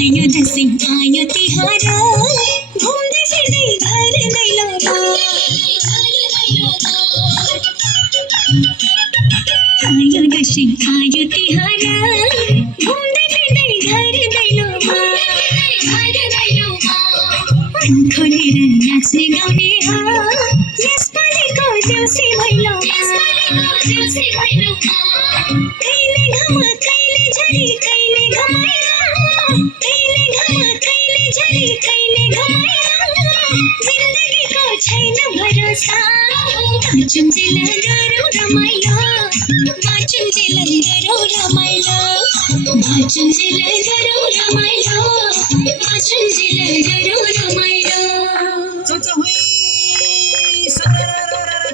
आयो दसैँ आयो तिहार घुम्दै फिर्दै घर दैलो आयो दसैँ आयो तिहार घुम्दै फिर्दै घर दैलो मन खोलेर नाच्ने गाउने हो यसपालिको देउसी भैलो कहिले घाम कहिले झरी कहिले घमाइलो कहिले घाम कहिले झरी कहिले घमाइलो जिन्दगीको छैन भरोसा बाँचुन्जेल गरौँ रमाइलो बाँचुन्जेल गरौँ रमाइलो बाँचुन्जेल गरौँ रमाइलो बाँचुन्जेल गरौँ रमाइलो चाचा हुई सरररररररर।